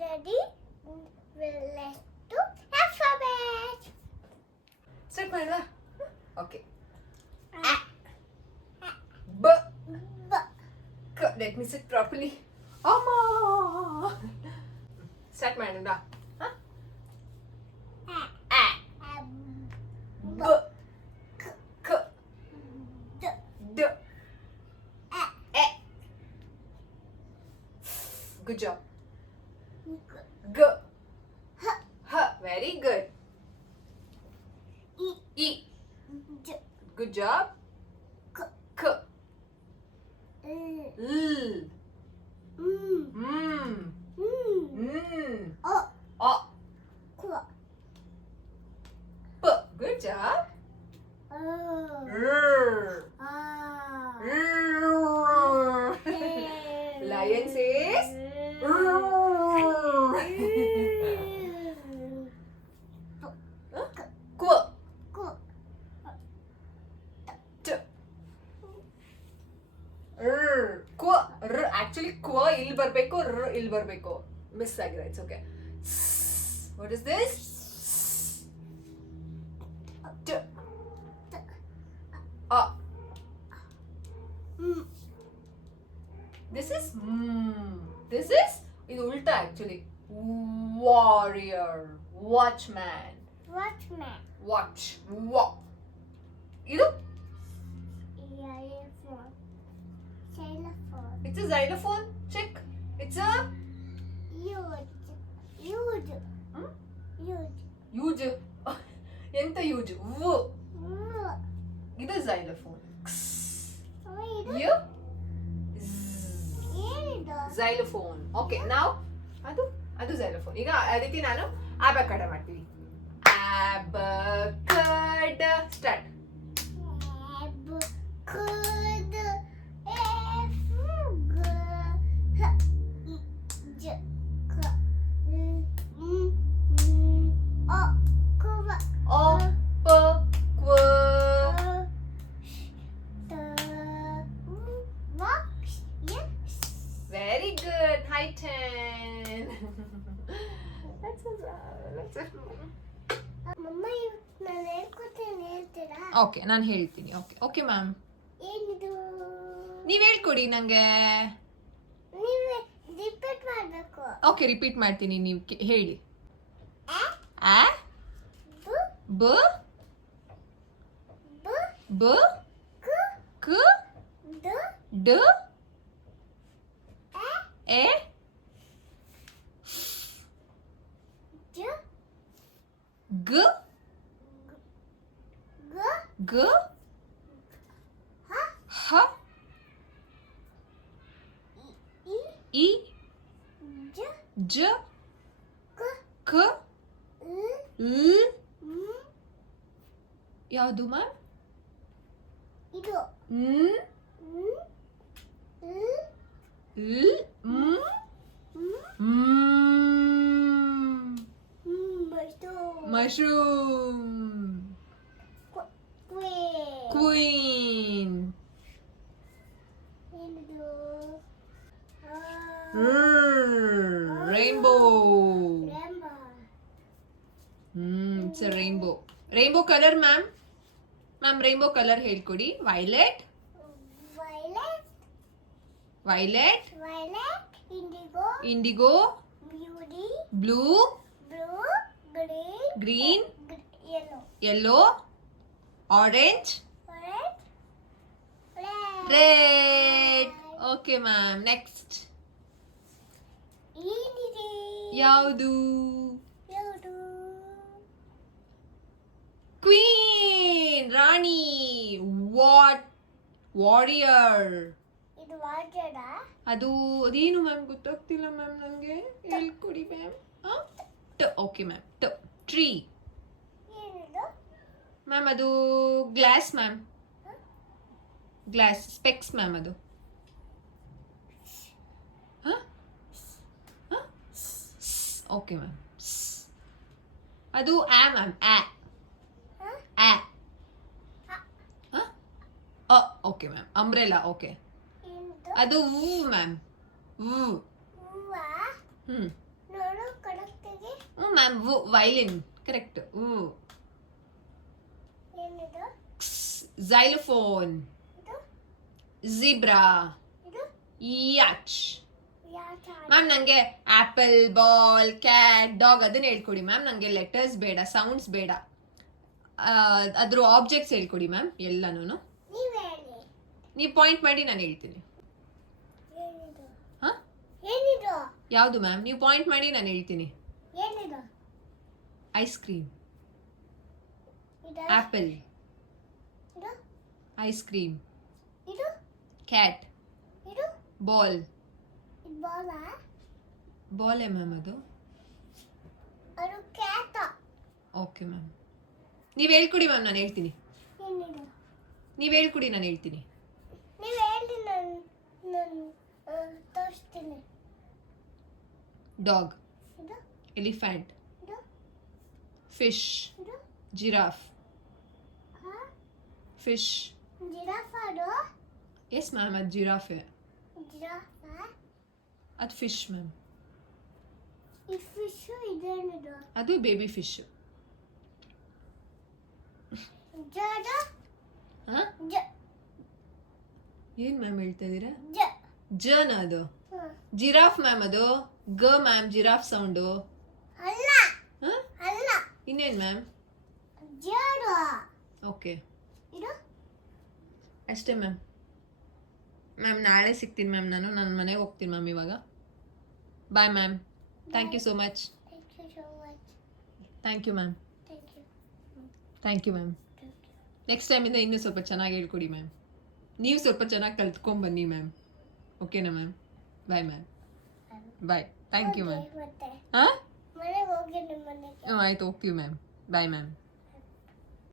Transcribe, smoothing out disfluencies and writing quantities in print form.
Ready? Let's do alphabet. Start ಮಾಡೋಣ. Okay. A, B. B, Let me sit properly. ಅಮ್ಮ. Start ಮಾಡೋಣ. A, A. B, B. K. D, D. A, E. Good job. G, G. H, H. Very good. E, E. J, Good job. K, K. L, L. M, Mm. M, Mm. O, O. Q, P. Good job. R, R. R, R. Lion says R. Qu. T. R. Qu. R. Actually, qu ಇಲ್ಲಿ ಬರಬೇಕು, r ಇಲ್ಲಿ ಬರಬೇಕು. Miss ಆಗಿದೆ. It's okay. What is this? T. A. This is This is ಇದು ಉಲ್ಟಾ actually. Warrior. Watchman. Watchman, Watch. ಇದು xylophone, xylophone, it's a xylophone. Check. It's a huge, Hmm? huge, huge. ಎಂತ huge? ಇದು xylophone. You ಏನಿದು? xylophone. Okay, now ಅದು xylophone. ಈಗ ಅದಕ್ಕೆ ನಾನು abacad ಮಾಡ್ತೀವಿ. Abacad. Start. Could F G H I J K L M O Q O P Q. Yes. Very good. High 10. That's it. ಮಮ್ಮ ನಾನು ಹೇಳ್ಕೊತೇನೆ ಹೇಳ್ತೀರಾ? ಓಕೆ, ನಾನು ಹೇಳ್ತೀನಿ. Okay ma'am. ಏನಿದು? ನೀವು ಹೇಳ್ಕೊಡಿ ನನಗೆ. ನೀವೇ ರಿಪೀಟ್ ಮಾಡಬೇಕು. ಓಕೆ, ರಿಪೀಟ್ ಮಾಡ್ತೀನಿ, ನೀವು ಹೇಳಿ. A, ಆ B, ಬ B, ಬ K, ಕ D, ಡ A, ಎ J, ಗ G, ಗ H, ಹ I, ಇ J, ಜ K, ಕ L, ಲ್. M, ಯಾವುದು ಮ್ಯಾಮ್? ಇದು ನ್ M, L, ಲ್ ಮ್ M, ಮ್ ಮಶ್ರೂಮ್. ಕ್ವೀನ್. ಏನಿದು? Rainbow. Rainbow. It's a rainbow. Rainbow colour ma'am. Rainbow colour ಹೇಳ್ಕೊಡಿ. Violet. Violet, violet. indigo, indigo. beauty, blue. blue, green, green. yellow, yellow. Orange. orange, red. Red. Okay ma'am. Next. ಏನಿದೆ? ಯಾವುದು? ಯಾವುದು? Queen. ರಾಣಿ. Warrior. ಇದು water? ಅದೇನು ma'am ಗೊತ್ತಾಗ್ತಿಲ್ಲ ma'am ನನಗೆ. ಹೇಳ್ಕೊಡಿ ಮ್ಯಾಮ್. Okay ma'am. ಟ್ರೀ. ಏನಿದು? ಮ್ಯಾಮ್ ಅದು glass ma'am. Glass specs ma'am ಅದು. Okay ma'am. ಅದು ಆ ಮ್ಯಾಮ್. ಆ ಓಕೆ ಮ್ಯಾಮ್. ಅಂಬ್ರೆಲಾ. ಓಕೆ. ಏನಿದು? ಅದು ಮ್ಯಾಮ್. ಹೂವ? ಹ್ಮ್ ನೋಡು ಮ್ಯಾಮ್ ವೈಲಿನ್ ಕರೆಕ್ಟ್ ಏನಿದು ಝೈಲೋಫೋನ್ ಇದು ಜಿಬ್ರಾ ಇದು ಯಾಚ್ ಯಾಕೆ ಮ್ಯಾಮ್ ನನಗೆ ಆಪಲ್ ಬಾಲ್ ಕ್ಯಾಟ್ ಡಾಗ್ ಅದನ್ನ ಹೇಳ್ಕೊಡಿ ಮ್ಯಾಮ್ ನನಗೆ ಲೆಟರ್ಸ್ ಬೇಡ ಸೌಂಡ್ಸ್ ಬೇಡ ಅದ್ರ ಆಬ್ಜೆಕ್ಟ್ಸ್ ಹೇಳ್ಕೊಡಿ ಮ್ಯಾಮ್ ಎಲ್ಲನೂ ನೀವ್ ಹೇಳಿ ನೀವು ಪಾಯಿಂಟ್ ಮಾಡಿ ನಾನು ಹೇಳ್ತೀನಿ ಏನಿದು ಹಾಂ ಏನಿದು ಯಾವುದು ಮ್ಯಾಮ್ ನೀವು ಪಾಯಿಂಟ್ ಮಾಡಿ ನಾನು ಹೇಳ್ತೀನಿ ಏನಿದು ಐಸ್ ಕ್ರೀಮ್ ಇದು ಆಪಲ್ ಇದು ಐಸ್ ಕ್ರೀಮ್ ಇದು ಕ್ಯಾಟ್ ಇದು ಬಾಲ್ ಇದು ಬಾಲ ಬಾಲೇ ಮ್ಯಾಮ್ ಅದು ಅದು ಕ್ಯಾಟ ಓಕೆ ಮ್ಯಾಮ್ ನೀವು ಹೇಳ್ಕೊಡಿ ಮ್ಯಾಮ್ ನಾನು ಹೇಳ್ತೀನಿ ಏನಿದು ನೀವು ಹೇಳ್ಕೊಡಿ ನಾನು ಹೇಳ್ತೀನಿ ನೀವ್ ಹೇಳಿ ನಾನು ತೋರಿಸ್ತೀನಿ ಡಾಗ್ ಇದು ಎಲಿಫೆಂಟ್ ಇದು ಫಿಶ್ ಇದು ಜಿರಾಫ್ ಹಾ ಫಿಶ್ ಜಿರಾಫ್ ಅದು ಎಸ್ ಮ್ಯಾಮ್ ಅದು ಜಿರಾಫೆ ಜಿರಾಫ್ ಅದು ಫಿಶ್ ಮ್ಯಾಮ್ ಈ ಫಿಶ್ ಇದೇನಿದು ಅದು ಬೇಬಿ ಫಿಶ್ ಜಡ ಹಾಂ ಜ ಏನು ಮ್ಯಾಮ್ ಹೇಳ್ತಾ ಇದ್ದೀರಾ ಜ ಜನ ಅದು ಹ್ಮ್. ಜಿರಾಫ್ ಮ್ಯಾಮ್ ಅದು ಗ ಮ್ಯಾಮ್ ಜಿರಾಫ್ ಸೌಂಡು ಅಲ್ಲ ಹಾಂ ಅಲ್ಲ ಇನ್ನೇನು ಮ್ಯಾಮ್ ಜಡ ಓಕೆ ಇದು ಅಷ್ಟೇ ಮ್ಯಾಮ್ ಮ್ಯಾಮ್ ನಾಳೆ ಸಿಗ್ತೀನಿ ಮ್ಯಾಮ್ ನನ್ನ ಮನೆಗೆ ಹೋಗ್ತೀನಿ ಮ್ಯಾಮ್ ಇವಾಗ bye ma'am thank you so much thank you so much thank you ma'am thank you thank you ma'am thank you next ಟೈಮಿಂದ ಇನ್ನೂ ಸ್ವಲ್ಪ ಚೆನ್ನಾಗಿ ಹೇಳ್ಕೊಡಿ ಮ್ಯಾಮ್ ನೀವು ಸ್ವಲ್ಪ ಚೆನ್ನಾಗಿ ಕಲ್ತ್ಕೊಂಬನ್ನಿ ಮ್ಯಾಮ್ ಓಕೆನಾ ma'am bye ma'am bye thank you ma'am ಮತ್ತೆ ಹಾಂ ಮನೆಗೆ ಹೋಗಿ ನಿಮ್ಮ ಮನೆಗೆ ಆಯ್ತು ಹೋಗ್ತೀವಿ ಮ್ಯಾಮ್ ಬಾಯ್ ಮ್ಯಾಮ್